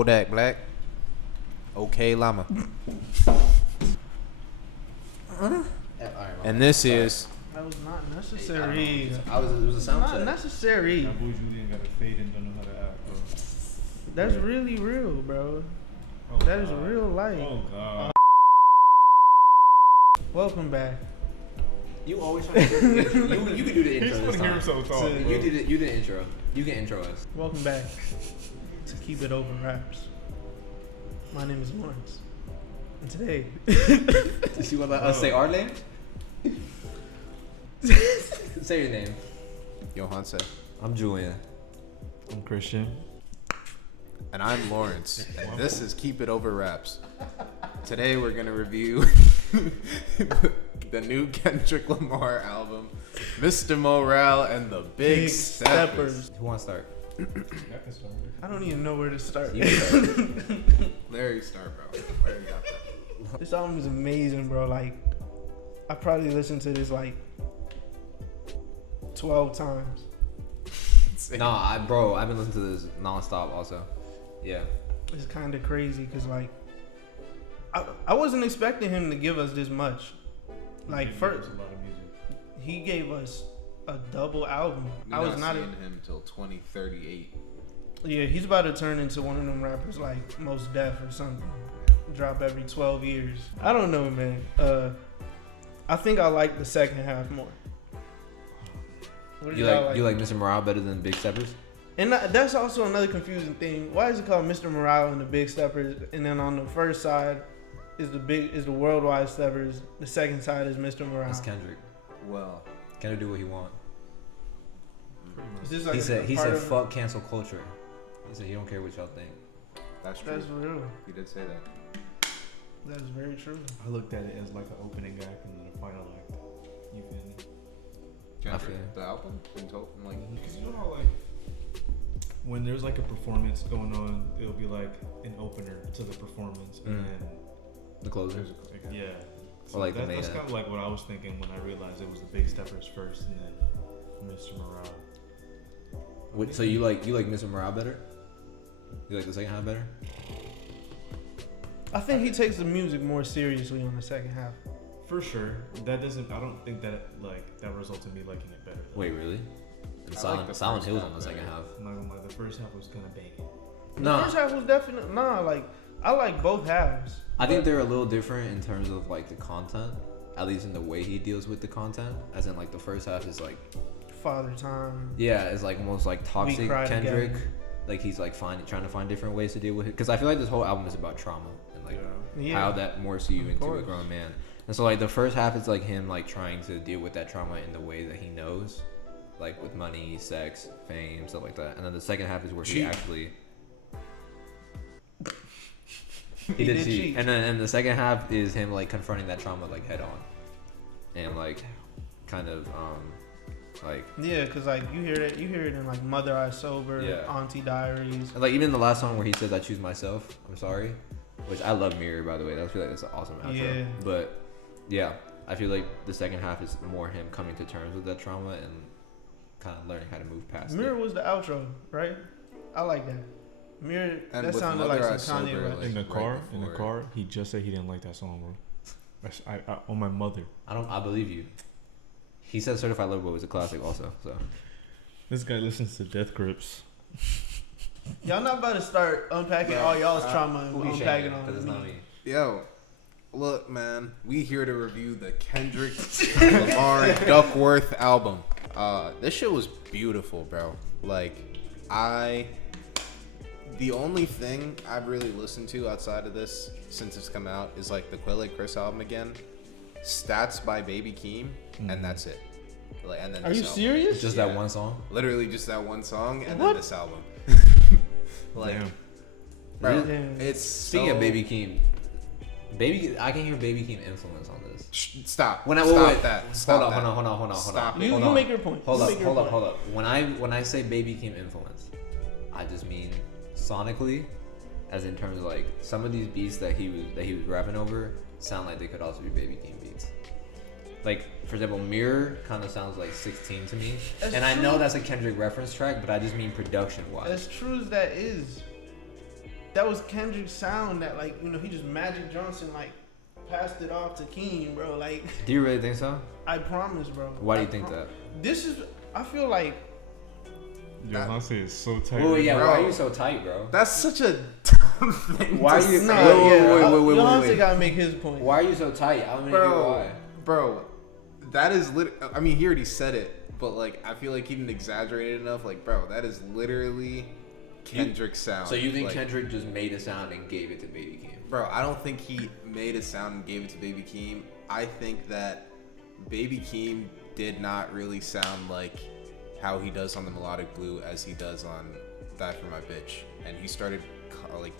Kodak Black. Okay, Llama. And this is. That was not necessary. It was a sound Not check. necessary. That boy Julian got a fade and don't know how to act, bro. That's really real, bro. Oh, That is God. real life. Oh god. Welcome back. You always try to do the intro. You can do the He intro just this want to hear time. himself talk. So bro. you did it. You did the intro. You can intro us. Welcome back to Keep It Over Raps. My name is Laurence. And today, Does you want to let us say our name? Say your name. Yohance. I'm Julian. I'm Christian. And I'm Laurence. And this is Keep It Over Raps. Today we're going to review the new Kendrick Lamar album, Mr. Morale and the Big Steppers. Who wants to start? I don't even know where to start. You start. Larry, start, bro. Where you got that? This album is amazing, bro. Like, I probably listened to this like 12 times. Nah, bro, I've been listening to this nonstop. Also, yeah. It's kind of crazy because like I wasn't expecting him to give us this much. Like first, a lot of music. he gave us a double album. We're I was not. seeing him till 2038. Yeah, he's about to turn into one of them rappers like Most Def or something. Drop every 12 years. I don't know, man. I think I like the second half more. What did You y'all like Mr. Morale better than Big Steppers? And that's also another confusing thing. Why is it called Mr. Morale and the Big Steppers? And then on the first side is the Worldwide Steppers. The second side is Mr. Morale. That's Kendrick. Well, Kendrick do what he want. Is this like He part said of- fuck cancel culture. He said he don't care what y'all think. that's true. That's real. He did say that. That's very true. I looked at it as like an opening act and then a final act. You feel me? Kendrick, feel you. the album? Because you know how like when there's like a performance going on, it'll be like an opener to the performance and then The closer. yeah. Or like the main that's act. kind of like what I was thinking when I realized it was the Big Steppers first and then Mr. Morale. So you like Mr. Morale better? You like the second half better? I think he takes the music more seriously on the second half. For sure. That doesn't. I don't think that like that results in me liking it better. Though. Wait, really? And I like the Silent first Hill's half on the second better. half. I'm not gonna lie. The first half was kind of banging. The first half was definitely like I like both halves. I think they're a little different in terms of like the content, at least in the way he deals with the content. As in, like the first half is like, Father Time. yeah, it's like almost like toxic Cry Kendrick. Together. Like he's like trying to find different ways to deal with it. Because I feel like this whole album is about trauma and like Yeah. how that morphs you Of into a course. grown man. And so like the first half is like him like trying to deal with that trauma in the way that he knows, like with money, sex, fame, stuff like that. And then the second half is where he Cheat. actually. He did cheat. And then the second half is him like confronting that trauma like head on, and like kind of like Yeah, cause like you hear it in like Mother I Sober, Yeah. Auntie Diaries. like even the last song where he says I choose myself, I'm sorry, which I love Mirror by the way. I feel like that's an awesome outro. Yeah. But yeah, I feel like the second half is more him coming to terms with that trauma and kind of learning how to move past Mirror it. was the outro, right? I like that. Mirror. And That with sounded Mother I like some Kanye Sober, rap. like, in the right car, before he just said he didn't like that song, bro. I on my mother. I believe you. He said Certified Lover Boy was a classic also. So This guy listens to Death Grips. Y'all not about to start unpacking all y'all's trauma and who you unpacking shaming? on 'Cause it's not me. me. Yo, look, man. We here to review the Kendrick Lamar Duckworth album. This shit was beautiful, bro. Like, the only thing I've really listened to outside of this since it's come out is like the Quelle Chris album again, Stats by Baby Keem, and that's it. Like, and then Are this you album. serious? Just Yeah. that one song. Literally just that one song and What? then this album. Like, Damn. bro, Damn. it's Speaking so... of Baby Keem, I can hear Baby Keem influence on this. Stop. When I Stop wait, that. Stop that. hold on. Stop it. You Hold on. make your point. Hold You up, make your hold point. up. When I say Baby Keem influence, I just mean sonically, as in terms of like some of these beats that he was rapping over sound like they could also be Baby Keem beats. Like for example, Mirror kind of sounds like 16 to me, That's I know true. that's a Kendrick reference track, but I just mean production wise. As true as that is, that was Kendrick's sound that, like, he just Magic Johnson, like, passed it off to Keem, bro. Like, Do you really think so? I promise, bro. Why do you think that? This is, I feel like, Yohance is so tight. Well, yeah, Bro. why are you so tight, bro? That's such a dumb thing. Why to are you- say. nah, wait, Yohance gotta make his point. Why are you so tight? I don't even know why. Bro, that is I mean, he already said it, but like, I feel like he didn't exaggerate it enough. Like, bro, that is literally Kendrick's sound. So you think like, Kendrick just made a sound and gave it to Baby Keem? Bro, I don't think he made a sound and gave it to Baby Keem. I think that Baby Keem did not really sound like how he does on the Melodic Blue as he does on Die For My Bitch. And he started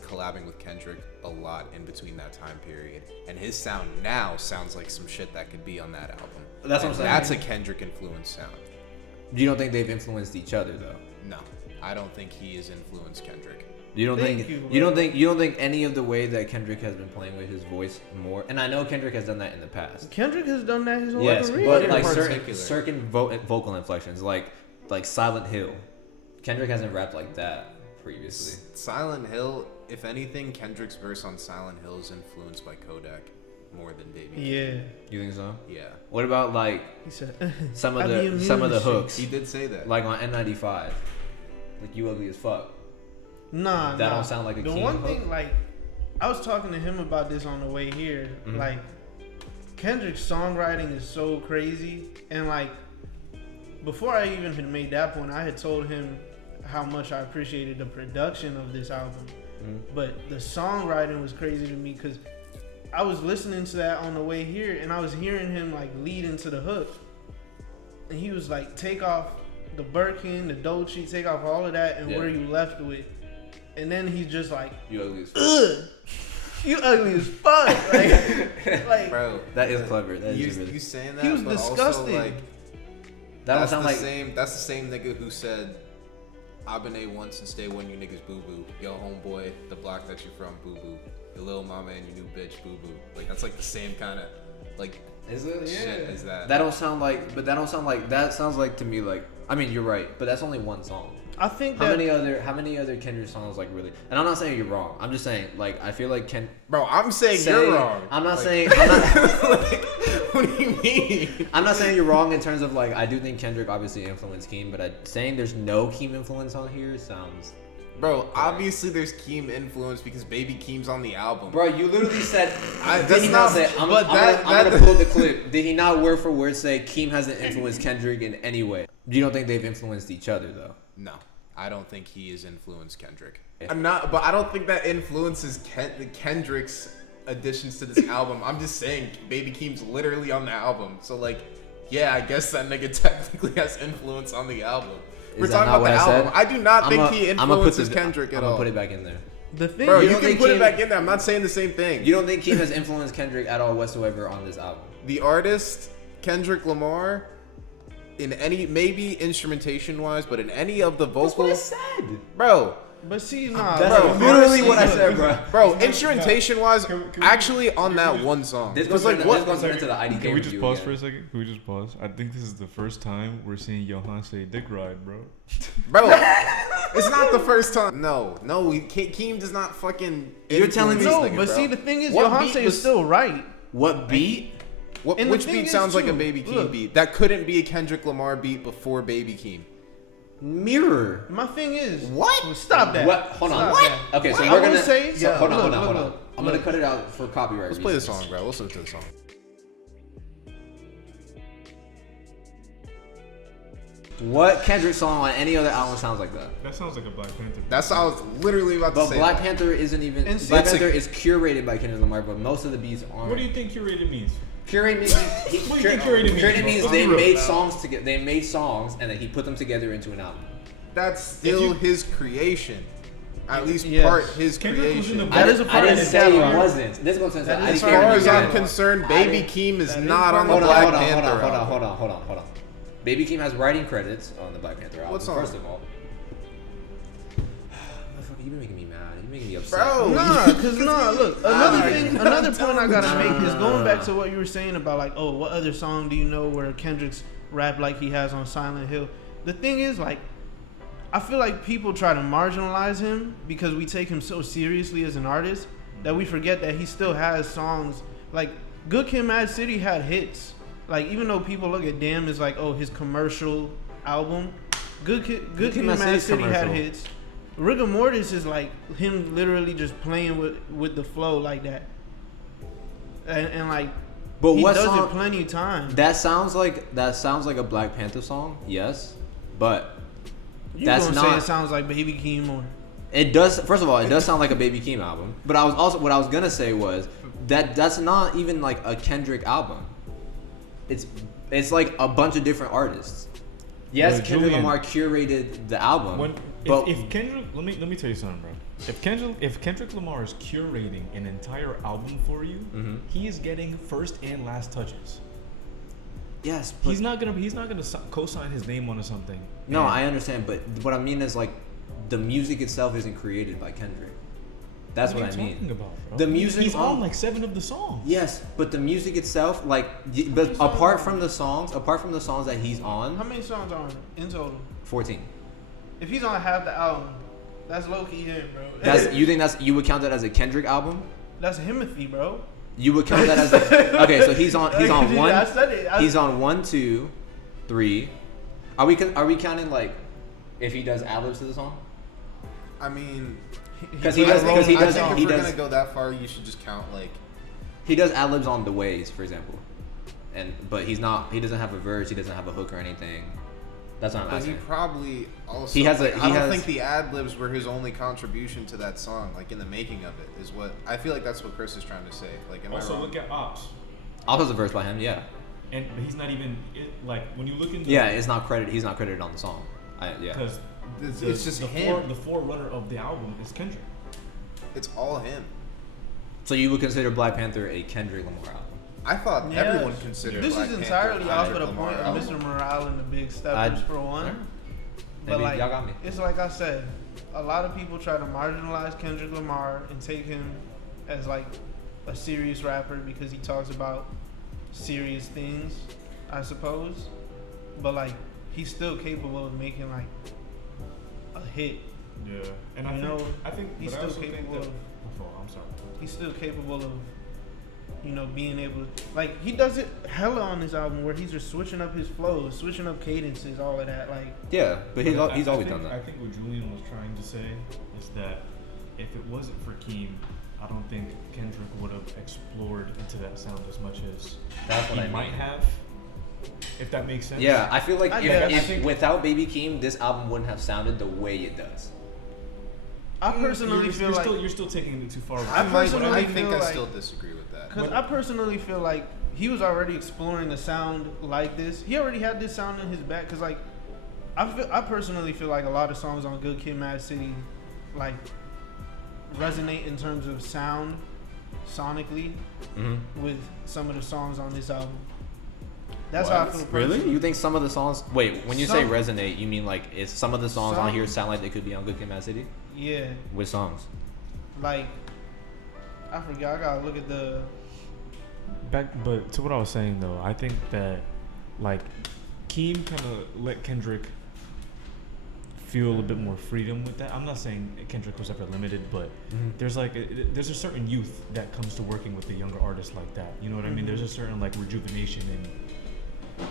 collabing with Kendrick a lot in between that time period. And his sound now sounds like some shit that could be on that album. That's what I'm saying. That's a Kendrick influenced sound. You don't think they've influenced each other though? No, I don't think he has influenced Kendrick. You don't Thank think you, you don't bro. think you don't think any of the way that Kendrick has been playing with his voice more, and I know Kendrick has done that in the past. Kendrick has done that his whole Yes, career. but in like particular. certain vocal inflections, like Silent Hill, Kendrick hasn't rapped like that previously. Silent Hill, if anything, Kendrick's verse on Silent Hill is influenced by Kodak more than Baby Keem. Yeah. You think so? Yeah, What about like He said some of I be the immune some of to the shit. hooks, he did say that. like on N95, like You Ugly as Fuck? Nah, That nah. don't sound like a The Keem one hook? thing, like, I was talking to him about this on the way here. Mhm. Like, Kendrick's songwriting is so crazy, and like, before I even had made that point, I had told him how much I appreciated the production of this album, but the songwriting was crazy to me because I was listening to that on the way here, and I was hearing him like lead into the hook, and he was like, take off the Birkin, the Dolce, take off all of that, and Yeah. where you left with. And then he's just like, You Ugly as Fuck. ugh, you ugly as fuck. Like Bro, That is clever. That is you really. saying that, He was but disgusting. also like That don't that's sound the like. same. That's the same nigga who said, "I've been A once and stay one, you niggas boo boo. Yo, homeboy, the block that you from, boo boo. Your little mama and your new bitch, boo boo." Like that's like the same kind of like Is it? shit as that. That don't sound like. But that don't sound like. That sounds like to me like. I mean, you're right, but that's only one song. I think How that many other Kendrick songs like really? And I'm not saying you're wrong. I'm just saying like I feel like Bro, I'm saying you're wrong. I'm not Like, saying. I'm not, like, what do you mean? I'm not saying you're wrong in terms of like I do think Kendrick obviously influenced Keem, but saying there's no Keem influence on here sounds. Bro, obviously there's Keem influence because Baby Keem's on the album. Bro, you literally said. That's did he not not- say? I'm but gonna pull the clip. Did he not word for word say Keem hasn't influenced Kendrick in any way? You don't think they've influenced each other though? No, I don't think he has influenced Kendrick. Yeah. I'm not, but I don't think that influences Kendrick's additions to this album. I'm just saying Baby Keem's literally on the album, so like, yeah, I guess that nigga technically has influence on the album. We're Is that talking not about the what I album. said? I do not think I'ma- he I'ma put influences the- Kendrick at I'm gonna all. put it back in there. the thing. Bro, You you don't can think put Keem- it back in there. I'm not saying the same thing. You don't think Keem has influenced Kendrick at all whatsoever on this album? The artist Kendrick Lamar, in any maybe instrumentation wise, but in any of the vocals, said. bro. But see, nah, That's bro, literally honestly, what I look, said, bro. Bro, instrumentation wise, can we actually on can we that just- one song. This Because goes like into, what, this goes into the IDK Can we just review pause again. for a second? Can we just pause? I think this is the first time we're seeing Yohance say dick ride, bro. bro? It's not the first time. No, Keem does not fucking. You're telling me- no, influence this nigga, but bro. see, the thing is, What Yohance beat is was- still right. What beat? And the Which thing beat is, sounds like a too, Baby Keem look. beat? That couldn't be a Kendrick Lamar beat before Baby Keem. Mirror. My thing is, What? well, stop that. What? Hold on. Stop What? that. Okay, so I we're would gonna say, so, yeah, hold on, look, hold on. look, I'm gonna look. cut it out for copyright. Let's play the reasons. song, bro. Let's listen to the song. What Kendrick song on any other album sounds like that? That sounds like a Black Panther. That's I was literally about to But say. Black that. Panther isn't even. And see, Black that's a- Panther is curated by Kendrick Lamar, but most of the beats aren't. What do you think curated means? Curated means What do you think curated means? Curated means Let's they be real made now. songs together. They made songs and then he put them together into an album. That's still his creation. At least Yes. part his Kendrick was in creation. the- That is a I part of didn't the say it catalog. wasn't. This goes into That I is As didn't part far of as the I'm catalog. concerned, I Baby didn't- Keem is that is not part on of the Hold on, Black hold on, Panther hold on, album. hold on. Baby Keem has writing credits on the Black Panther album. What song? First of all. Motherfucker, you been making me mad. You making me upset. Bro. Nah, cause nah. Look, another point I gotta make is going back to what you were saying about like, oh, what other song do you know where Kendrick's rap like he has on Silent Hill? The thing is, like, I feel like people try to marginalize him because we take him so seriously as an artist that we forget that he still has songs. Like, Good Kid, Mad City had hits. Like, even though people look at Damn as like, oh, his commercial album, Good Kid, Mad City had hits. Rigor Mortis is like him literally just playing with the flow like that. And like, But he what does song? it plenty of times. That sounds like a Black Panther song. Yes, but You that's gonna not. say it sounds like Baby Keem or... It does. First of all, it does sound like a Baby Keem album. But what I was gonna say was that's not even like a Kendrick album. It's like a bunch of different artists. Yes, Well, Kendrick Julian, Lamar curated the album. But if Kendrick, let me tell you something, bro. If Kendrick Lamar is curating an entire album for you, he is getting first and last touches. yes, but He's not gonna co-sign his name onto something. no, And- I understand. But what I mean is like the music itself isn't created by Kendrick. That's what I are you mean. talking about, bro? The music he's on- on like 7 of the songs. Yes, but the music itself, like, but apart from the songs that he's How on, many songs are on it in total? 14. If he's on half the album, that's low key him, bro. You would count that as a Kendrick album? That's Himothy, bro. You would count that as a, okay. So he's on one. I said it. He's on 1, 2, 3. Are we counting like if he does ad libs to the song? I mean, Because I think if he we're does gonna go that far, you should just count like. he does ad libs on The Ways, for example, but he doesn't have a verse, he doesn't have a hook or anything. That's what I'm But he asking. probably also. He has like, a- I he don't has- think the ad libs were his only contribution to that song. Like in the making of it, is what I feel like. That's what Chris is trying to say. Like, am I Also, wrong? look at Ops, Also, a verse by him, yeah. and he's not even like when you look into Yeah, it's not credited. He's not credited on the song. Yeah. because It's just him. The forerunner of the album is Kendrick. It's all him. So you would consider Black Panther a Kendrick Lamar album? I thought Yeah, everyone considered. This Black is Panther entirely a off of Kendrick the Lamar point of album. Mr. Morale and the Big Steppers for one. But Maybe like, y'all got me. it's like I said, a lot of people try to marginalize Kendrick Lamar and take him as like a serious rapper because he talks about serious things, I suppose. But like, he's still capable of making like a hit. Yeah, and I think he's but I still also think capable that- of. Oh, I'm sorry. He's still capable of, being able to, like, he does it hella on this album where he's just switching up his flows, switching up cadences, all of that. Like, Yeah, but he's I always think- done that. I think what Julian was trying to say is that if it wasn't for Keem, I don't think Kendrick would have explored into that sound as much as That's what he I mean. might have. If that makes sense. Yeah, I feel like I if, guess. if I think- without Baby Keem, this album wouldn't have sounded the way it does. I personally you're, feel you're like, still, you're still taking it too far. I personally think feel I like- still disagree with that. because I personally feel like he was already exploring a sound like this. He already had this sound in his back. Because, like, I personally feel like a lot of songs on Good Kid, Mad City, like, resonate in terms of sound, sonically, with some of the songs on this album. That's how I feel personally. Really? You think some of the songs? Wait, when you say Some- resonate, you mean like is some of the songs on Some- here sound like they could be on Good Kid, Mad City? Yeah. Which songs? Like, I forgot. I gotta look at the. But to what I was saying though, I think that like Keem kind of let Kendrick feel a bit more freedom with that. I'm not saying Kendrick was ever limited, but there's like there's a certain youth that comes to working with a younger artist like that. You know what I mean? There's a certain like rejuvenation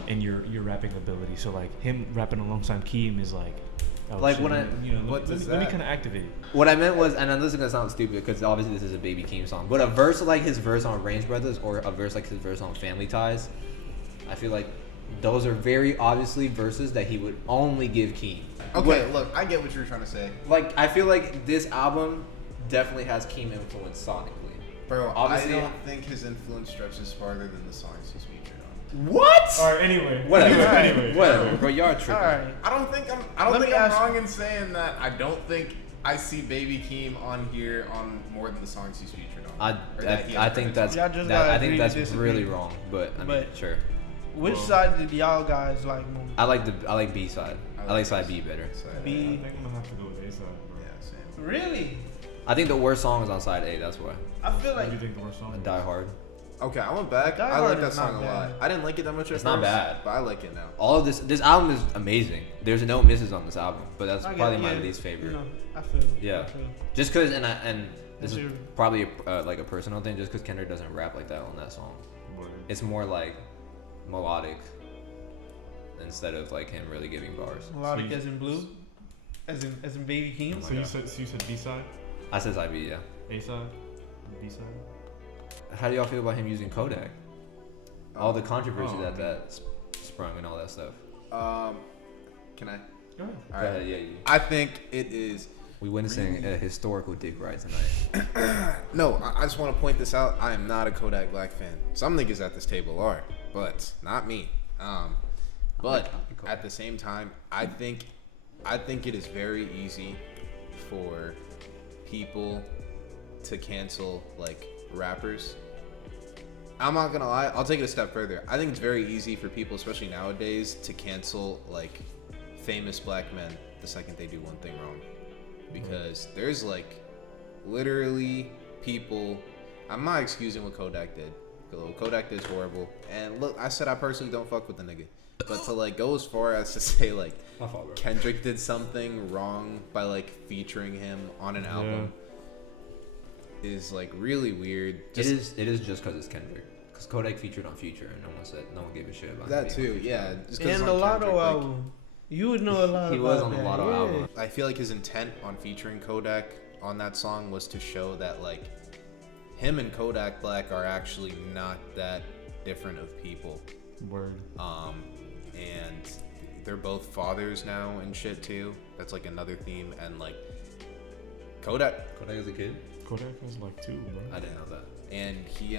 in your rapping ability. So like him rapping alongside Keem is like. Oh, Like, shit, when I- what does let me that- kind of activate it. What I meant was, and this is gonna sound stupid because obviously this is a Baby Keem song, but a verse like his verse on Range Brothers or a verse like his verse on Family Ties, I feel like those are very obviously verses that he would only give Keem. Okay, look, I get what you're trying to say, Like, I feel like this album definitely has Keem influence sonically. bro. Obviously- I don't think his influence stretches farther than the songs he's featured on. What? All right. Anyway. Whatever. Anyway. Whatever, bro. Y'all are tripping. All right. I don't think Let me I'm ask- wrong in saying that. I don't think I see Baby Keem on here on more than the songs he's featured on. Or that he has I think credits that's Y'all just that, gotta I think agree to that's disagree. really wrong. But I mean, But- sure. Which Well- side did y'all guys like more? I like B side. I like side B better. So, B. I think I'm gonna have to go with A side, bro. Yeah, same. Really? I think the worst song is on side A. That's why. I feel What like do you think the worst song? is? Die Hard. Okay, I went back. Die I Hard like that is song not a lot. bad. I didn't like it that much at It's first. not bad. But I like it now. All of this album is amazing. There's no misses on this album, but that's I get probably it, my yeah. least favorite. You know, I feel. Yeah. I feel. Just cause, and this is Sure. probably like a personal thing, just cause Kendrick doesn't rap like that on that song. It's more like melodic instead of like him really giving bars. Melodic as in blue, as in Baby Keem. So you said B side, I says IB, yeah. A side, B side. How do y'all feel about him using Kodak? All the controversy Oh, that sprung and all that stuff. Can I? Go ahead. All Go right. ahead, yeah, you. I think it is. We witnessing a historical dick ride tonight. No, I just want to point this out. I am not a Kodak Black fan. Some niggas at this table are, but not me. But at the same time, I think it is very easy for people to cancel like rappers. I'm not gonna lie, I'll take it a step further. I think it's very easy for people, especially nowadays, to cancel like famous black men the second they do one thing wrong. Because there's like literally people, I'm not excusing what Kodak did. What Kodak did is horrible. And look, I said I personally don't fuck with the nigga. But to like go as far as to say like My fault, bro. Kendrick did something wrong by like featuring him on an album is like really weird. It is just cause it's Kendrick. Cause Kodak featured on Future and no one gave a shit about That him. too, yeah. Just 'cause And it's the on Lotto Kendrick, like, album. You would know a lot. He about was on the that. Lotto yeah. album. I feel like his intent on featuring Kodak on that song was to show that like him and Kodak Black are actually not that different of people. Word. And they're both fathers now and shit too. That's like another theme. And like Kodak, Kodak as a kid? Kodak has like 2, bro. I didn't know that. and he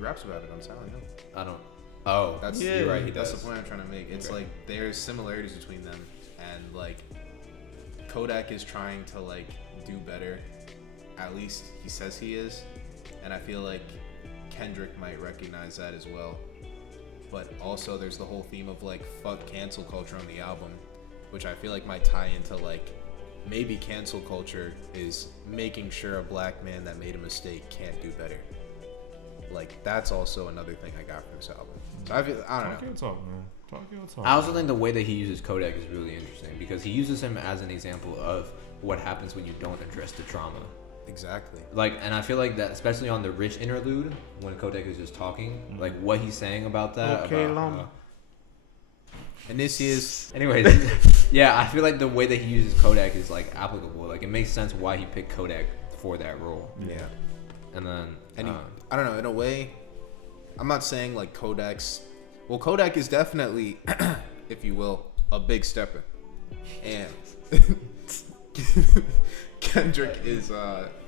raps about it on Silent Hill. I don't. Oh, That's Yeah. you're right. He That's does. the point I'm trying to make. It's Okay. like there's similarities between them, and like Kodak is trying to like do better. At least he says he is, and I feel like Kendrick might recognize that as well. But also, there's the whole theme of like fuck cancel culture on the album, which I feel like might tie into like maybe cancel culture is making sure a black man that made a mistake can't do better. Like that's also another thing I got from this album. So I don't know. Talk your talk, man. Talk your talk. I also think the way that he uses Kodak is really interesting because he uses him as an example of what happens when you don't address the trauma. Exactly. Like, and I feel like that, especially on the Rich interlude, when Kodak is just talking, like what he's saying about that. Okay, about, Lama. And this is anyways, yeah, I feel like the way that he uses Kodak is like applicable. Like, it makes sense why he picked Kodak for that role. yeah. And then, And I don't know, in a way, I'm not saying like Kodak is definitely, if you will, a big stepper. And Kendrick is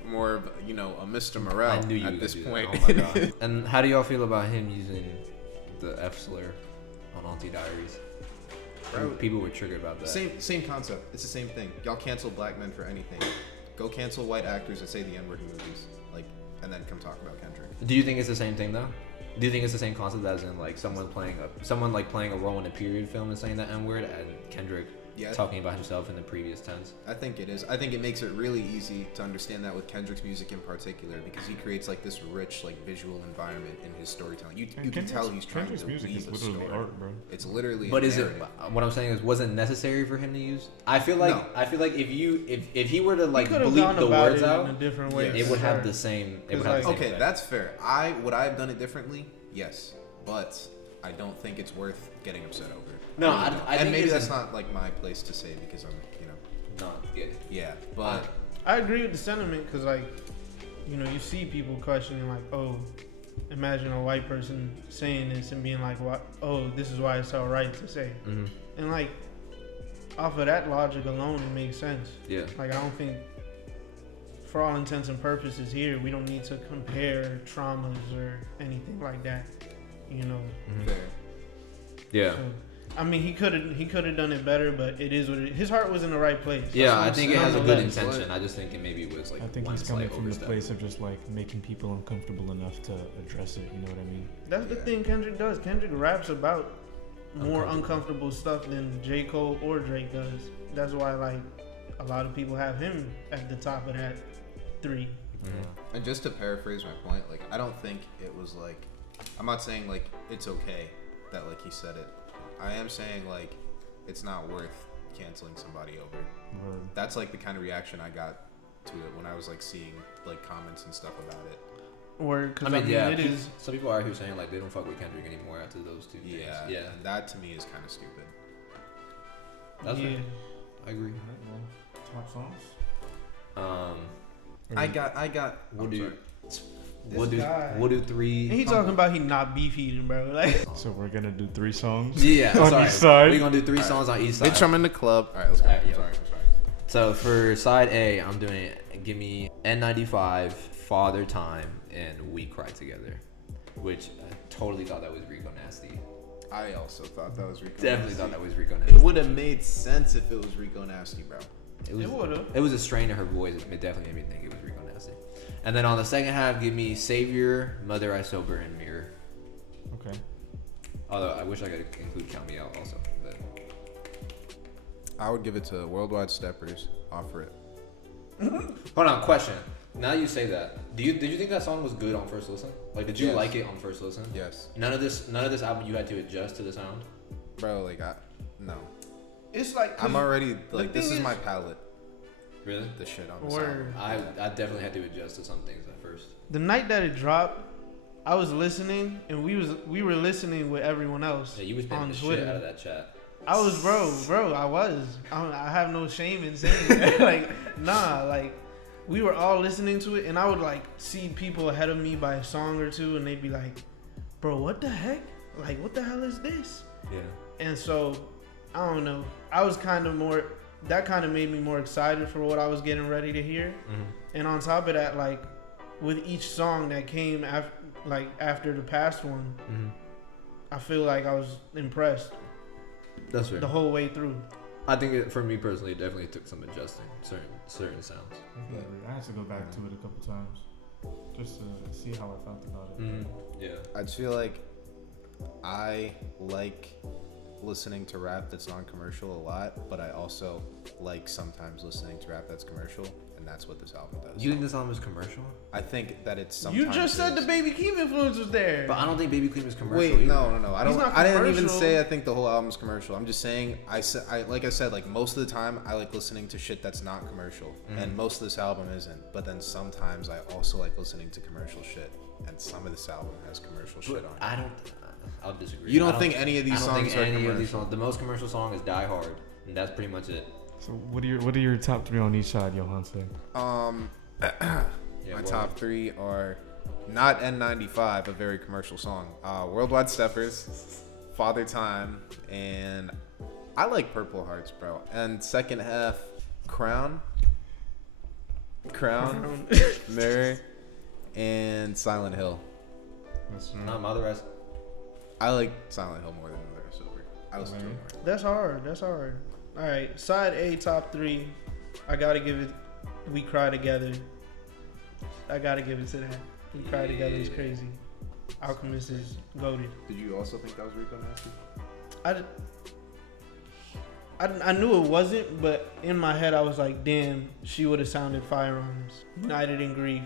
more of, a Mr. Morale I knew you at would this do that. point. Oh my god! And how do y'all feel about him using the F slur on Auntie Diaries? Bro, People were triggered about that. same concept. It's the same thing. Y'all cancel black men for anything. Go cancel white actors that say the N-word in movies. Like, and then come talk about Kendrick. Do you think it's the same thing though? Do you think it's the same concept as in like someone playing a role in a period film and saying the N-word and Kendrick Yeah. talking about himself in the previous tense? I think it is. I think it makes it really easy to understand that with Kendrick's music in particular, because he creates like this rich, like visual environment in his storytelling. You can tell he's trying Kendrick's to music weave is a literally story. art, bro. It's literally. But a is it? narrative. What I'm saying is, was it necessary for him to use? I feel like No. if he were to like Could've bleep gone the about words it out, in a different way. Yeah. it would have Sure. the same. It would 'Cause, have the same like- Okay, effect. that's fair. Would I have done it differently? Yes, but I don't think it's worth getting upset over. No, really I don't. think and maybe it's that's a- not like my place to say because I'm, not good. yeah. But I agree with the sentiment because, like, you see people questioning, like, oh, imagine a white person saying this and being like, what? Oh, this is why it's all right to say. Mm-hmm. And, like, off of that logic alone, it makes sense. Yeah. Like, I don't think, for all intents and purposes here, we don't need to compare traumas or anything like that, Mm-hmm. fair. Yeah. So, I mean, he could have done it better, but it is what it is. His heart was in the right place. Yeah, what I I'm think it saying. has a good Nonetheless, intention. I just think it maybe was like I think one he's coming slight from the overstep. place of just like making people uncomfortable enough to address it. You know what I mean? That's the Yeah. thing Kendrick does. Kendrick raps about more uncomfortable stuff than J. Cole or Drake does. That's why, like, a lot of people have him at the top of that 3. And just to paraphrase my point, like I don't think it was like, I'm not saying like it's okay that like he said it. I am saying like it's not worth canceling somebody over. That's like the kind of reaction I got to it when I was like seeing like comments and stuff about it. Or because I mean, yeah, it is. some people are here saying like they don't fuck with Kendrick anymore after those two things. Yeah. And that to me is kind of stupid. That's fair. I agree. Top songs. I got. We'll do. Guy. We'll do 3. And he talking about he not beef eating, bro. Like, So we're gonna do 3 songs. Yeah, on sorry. each side. We're gonna do 3 songs on each side. Bitch, I'm in the club. All right, let's go. Alright, I'm yo. sorry. So for side A, I'm doing Give Me N95, Father Time, and We Cry Together, which I totally thought that was Rico Nasty. I also thought that was Rico. Definitely Nasty. thought that was Rico Nasty. It would have made sense if it was Rico Nasty, bro. it would've. It was a strain in her voice. It definitely made me think it was Rico Nasty. And then on the second half, give me Savior, Mother I Sober, and Mirror. Okay. Although I wish I could include Count Me Out also. But I would give it to Worldwide Steppers. Offer it. hold on, question. Now you say that, did you think that song was good on first listen? Like, did you Yes. like it on first listen? Yes, None of this album you had to adjust to the sound. bro. Like no. It's like I'm already like this thing is is- my palette. Really? The shit on the Word. song. I definitely had to adjust to some things at first. The night that it dropped, I was listening, and we were listening with everyone else Yeah, you was on spending the Twitter. shit out of that chat. I was, bro. I have no shame in saying that. Like, nah, like we were all listening to it, and I would like see people ahead of me by a song or two, and they'd be like, "Bro, what the heck? Like, what the hell is this?" Yeah. And so, I don't know. I was kind of more. That kind of made me more excited for what I was getting ready to hear. Mm-hmm. And on top of that, like with each song that came after the past one, Mm-hmm. I feel like I was impressed That's fair. the whole way through. I think for me personally, it definitely took some adjusting certain sounds. I had to go back to it a couple times just to see how I felt about it. Mm-hmm. Yeah. I just feel like I like listening to rap that's non-commercial a lot, but I also like sometimes listening to rap that's commercial, and that's what this album does. You think this album is commercial? I think that it's sometimes. You just said is. the Baby Keem influence was there. But I don't think Baby Clean is commercial. Wait, either. no. I He's don't. not I didn't even commercial. say I think the whole album's commercial. I'm just saying like I said, like most of the time I like listening to shit that's not commercial, and most of this album isn't. But then sometimes I also like listening to commercial shit, and some of this album has commercial shit on it. I'll disagree. You I don't think any of these I don't songs think are any of these commercial? songs. The most commercial song is Die Hard, and that's pretty much it. So what are your top 3 on each side, Yohance? Yeah, My top 3 are not N95, a very commercial song. Worldwide Steppers, Father Time, and I like Purple Hearts, bro. And second half, Crown, Mirror, and Silent Hill. Not Mother Rest. I like Silent Hill more than Mother I Sober. I listen to it more. That's hard. All right, side A, top 3. I gotta give it. We Cry Together. I gotta give it to that. We Cry Together is crazy. Alchemist is goated. Did you also think that was Rico Nasty? I knew it wasn't, but in my head I was like, damn, she would have sounded Firearms, United in Grief,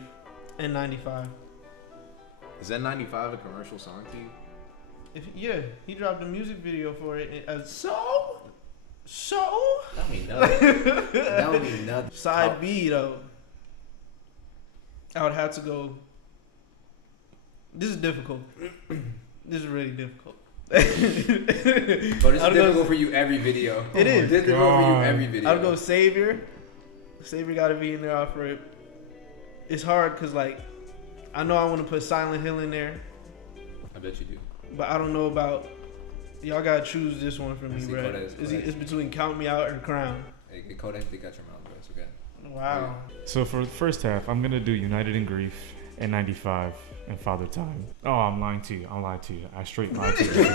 and 95. Is N95 a commercial song to you? He dropped a music video for it. So That would mean nothing. That would mean nothing. side B though, I would have to go. This is difficult. This is really difficult. But it's difficult for you every video. It is. It's difficult for you every video. I'd go Savior. Savior got to be in there off for it. It's hard because like I know I want to put Silent Hill in there, I bet you do. but I don't know about. Y'all gotta choose this one for me, Let's see, bro. Kodak, Kodak. It's between Count Me Out or Crown. Hey, Kodak, they got your mouth, bro. It's okay. Wow. So for the first half, I'm gonna do United in Grief, N95, and Father Time. Oh, I'm lying to you. I straight lied to you.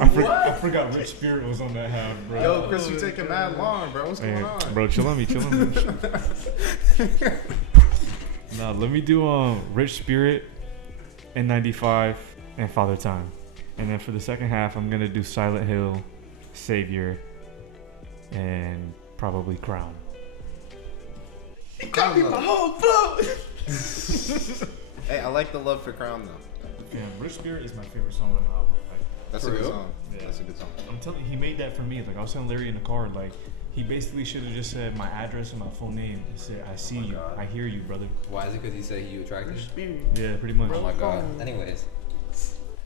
I forgot Rich Spirit was on that half, bro. Yo, Chris, you taking mad long, bro. What's going on? Bro, chill on me. Nah, let me do Rich Spirit, N95, and Father Time. And then for the second half, I'm gonna do Silent Hill, Savior, and probably Crown. It copied my whole flow. Hey, I like the love for Crown though. Yeah, Rich Spirit is my favorite song on the album. Like, That's For a good real? song. Yeah. That's a good song. I'm telling you, he made that for me. Like I was telling Larry in the car, like he basically should have just said my address and my full name and said, "I see my you, God. I hear you, brother." Why is it because he said you attracted? Spirit. Yeah, pretty much. Oh my god. Phone. Anyways,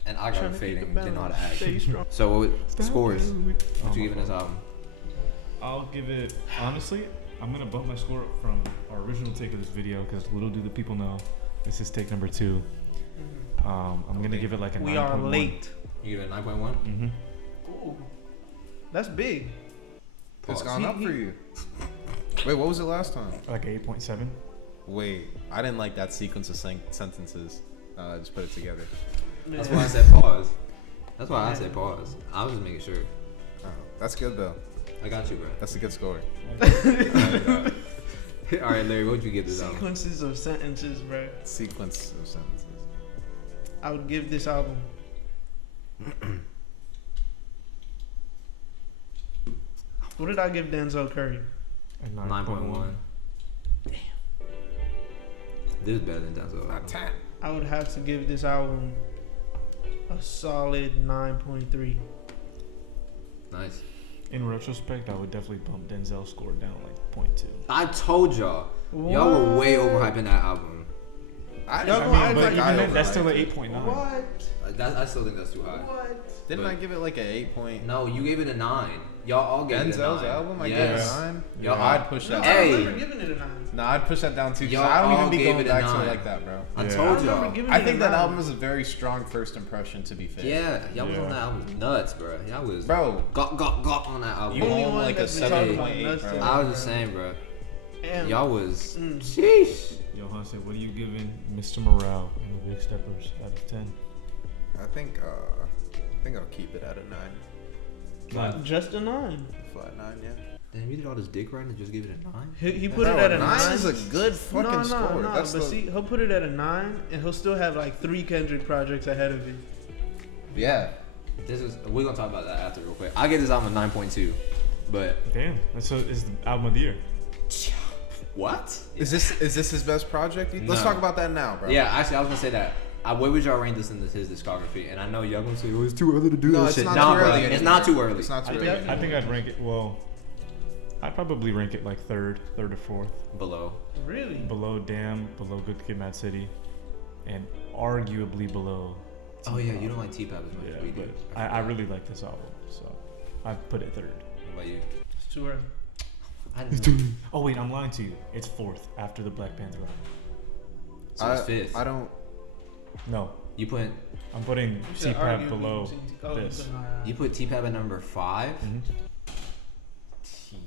and I got Trying to keep fading. the Didn't know how to balance. act. Stay strong. So what scores? What Oh you my giving this God. album? I'll give it, honestly, I'm gonna bump my score up from our original take of this video because little do the people know, this is take number 2. I'm gonna Okay. give it like a 9.1. We are late. You give it a 9.1? Mm-hmm. Ooh, that's big. It's Pause. gone up for you. Wait, what was it last time? Like a 8.7. Wait, I didn't like that sequence of sentences. Just put it together. That's Yeah. why I said pause. That's why I said pause. I was just making sure. Oh, that's good though. I got you, bro. That's a good score. All right, Larry, what'd you give this album? Sequences of sentences, bro. Sequence of sentences. I would give this album. What did I give Denzel Curry? A 9.1. Damn. This is better than Denzel. Not 10. I would have to give this album a solid 9.3. Nice. In retrospect, I would definitely bump Denzel's score down like 0.2. I told y'all. Y'all were way What? overhyping that album. I Y'all didn't gonna I act mean, like but I I That's still an overhyped it. 8.9. What? I still think that's too high. What? Didn't But- I give it like an 8 point? No, you gave it a 9. Y'all all gave it a 9. Denzel's album? I yes. gave it a 9? Y'all Yeah, I'd push No, that. Hey. I remember giving it a 9. No, I'd push that down too. 'Cause Y'all I don't all even be gave going it a back to 9. it like that, bro. I Yeah. told I remember y'all. giving I it think a that 9. album was a very strong first impression, to be fair. Yeah, y'all was Yeah. on that album nuts, bro. Y'all was Bro, got on that album. you Only own one like a that's been talking about 7.8, nuts bro. to- I was just saying, bro. Damn. Y'all was Mm. sheesh. Yo, Hanse, what are you giving Mr. Morale and the Big Steppers out of 10? I think I'll keep it at a 9. Nine. Just a 9. Flat 9, yeah. Damn, you did all this dick riding and just gave it a 9? He put Bro, it at a 9 9. is a good fucking score. No, That's but the, see, he'll put it at a 9, and he'll still have like 3 Kendrick projects ahead of it. yeah. We're gonna talk about that after real quick. I give this album a 9.2, but Damn, that's is the album of the year. what? Is this his best project? Let's No. talk about that now, bro. Yeah, actually, I was gonna say that. Where would y'all rank this in his discography? And I know y'all gonna say, "Oh, it's too early to do No, that it's shit." not Nah, too bro, early. it's not too early. It's not too I early. definitely- I think I'd rank it, well, I'd probably rank it like third or fourth. Below. Really? Below Damn, below Good Kid Mad City, and arguably below. Oh yeah, you don't like T-Pap as much Yeah, as we do. but I really like this album, so I'd put it third. What about you? It's too early. I didn't know. Oh wait, I'm lying to you. It's fourth after the Black Panther album. So it's fifth. I don't. No, You put I'm putting You said T-Pap arguably below between you this. put T-Pap at number 5. Mhm.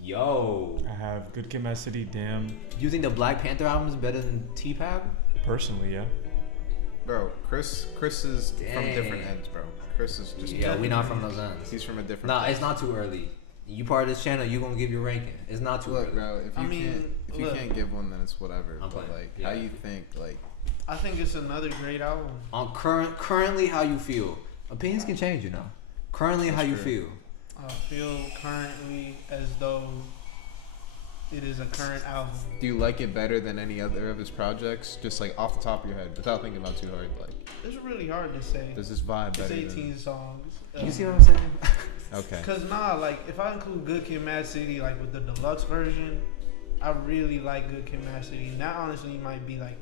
Yo, I have Good Kid Mad City, Damn. you think the Black Panther album is better than T-Pap? Personally, yeah. Bro, Chris is from different Dang. ends, bro. Chris is just. Yeah, we not from those ends. He's from a different. Nah, place. it's not too early. You part of this channel, you gonna give your ranking. It's not too Look, early. bro. If I you mean, can't look. give one, then it's whatever. I'm But playing. like, Yeah. how you think, like, I think it's another great album. On currently, how you feel? Opinions can change, you know. Currently, how That's you true. feel? I feel currently as though it is a current album. do you like it better than any other of his projects? Just like off the top of your head, without thinking about it too hard. Like, It's really hard to say. does this vibe It's better 18 songs. You see what I'm saying? than? Okay. Cause like if I include Good Kid, Mad City, like with the deluxe version, I really like Good Kid, Mad City. And that honestly might be like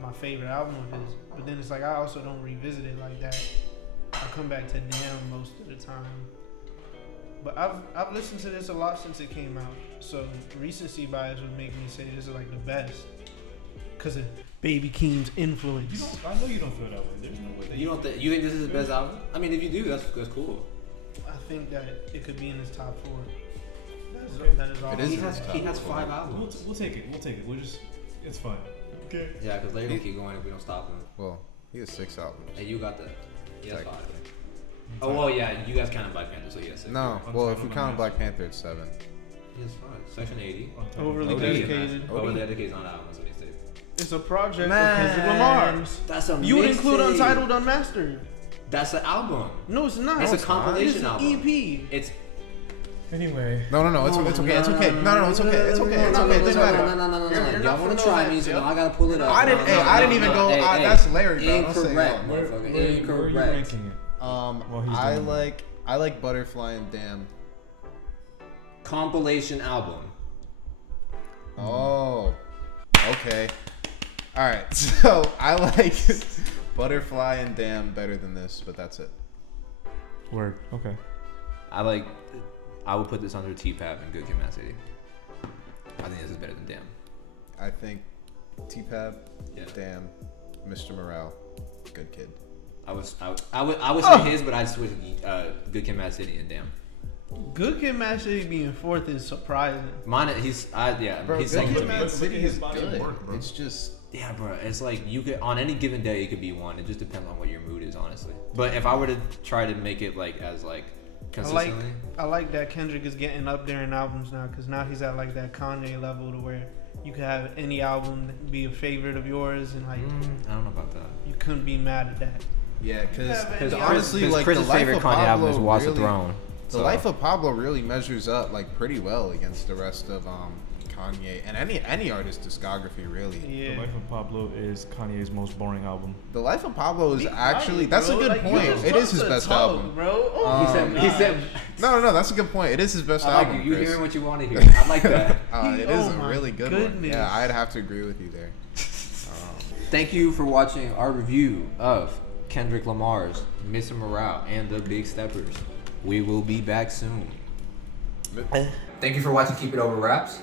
my favorite album of his. But then it's like I also don't revisit it like that. I come back to Damn most of the time. But I've listened to this a lot since it came out. So recency bias would make me say this is like the best. Cause of Baby Keem's influence. I know you don't feel that way. There's no way. You don't think you think this is his best album? I mean, if you do, that's cool. I think that it could be in his top 4. That is all. It is He in has his he top has four. 5 albums. We'll take it. We'll just. It's fine. Okay. Yeah, because Larry will keep going if we don't stop him. Well, he has 6 albums. And you got the. He has 5. Technically. Oh well, yeah, you guys counted Black Panther, so yes. No, On well, top if of we my count math. Black Panther, it's 7. He has 5. Section 80. Overly OD. dedicated. Overly dedicated is not an album, it's a mixtape. It's a project Man. of Kendrick Lamar. That's a You would include mixtape. Untitled Unmastered. That's an album. No, it's not. It's it's a not. compilation It's an album. EP. It's Anyway. No, it's okay. It's okay. It's okay. No, it's okay. It's okay. It's okay. It doesn't matter. No. Y'all want to try me, so now I gotta pull it up. I didn't even go. That's Larry, bro. Incorrect, motherfucker. Where are you Incorrect. ranking it? Well, he's I doing it. like Butterfly and Damn. Compilation album. Oh, okay. All right. So I like Butterfly and Damn better than this, but that's it. Word. Okay. I would put this under T-Pap and Good Kid, Mad City. I think this is better than Damn. I think T-Pap, Yeah. Damn, Mr. Morale, Good Kid. I would say his, but I'd switch Good Kid, Mad City and Damn. Good Kid, Mad City being fourth is surprising. Bro, Bro, he's Good second Kid, to me. Mad City Look at his is body of good. work, bro. It's just Yeah, bro. It's like you could on any given day it could be one. It just depends on what your mood is, honestly. But if I were to try to make it like as like consistently, I like that Kendrick is getting up there in albums now, because now he's at like that Kanye level to where you could have any album be a favorite of yours, and like I don't know about that. you couldn't be mad at that. yeah, because Yeah, honestly, Chris- like Chris's the life favorite of Kanye Pablo album is Watch the really, Throne. The life of Pablo really measures up like pretty well against the rest of Kanye and any artist discography really. Yeah. The Life of Pablo is Kanye's most boring album. The Life of Pablo is Be actually quiet, that's a bro. good Like, you point. just It is want his to best talk, album. bro. Oh, He said, No, that's a good point. It is his best I like album. you. You Chris. hearing what you want to hear. I like that. It Oh is a my really good one. goodness. Yeah, I'd have to agree with you there. Thank you for watching our review of Kendrick Lamar's Mr. Morale and the Big Steppers. We will be back soon. Thank you for watching Keep It Over Raps.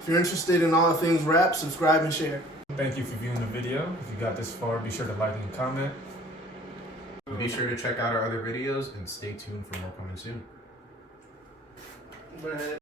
If you're interested in all things rap, subscribe and share. Thank you for viewing the video. If you got this far, be sure to like and comment. Be sure to check out our other videos and stay tuned for more coming soon.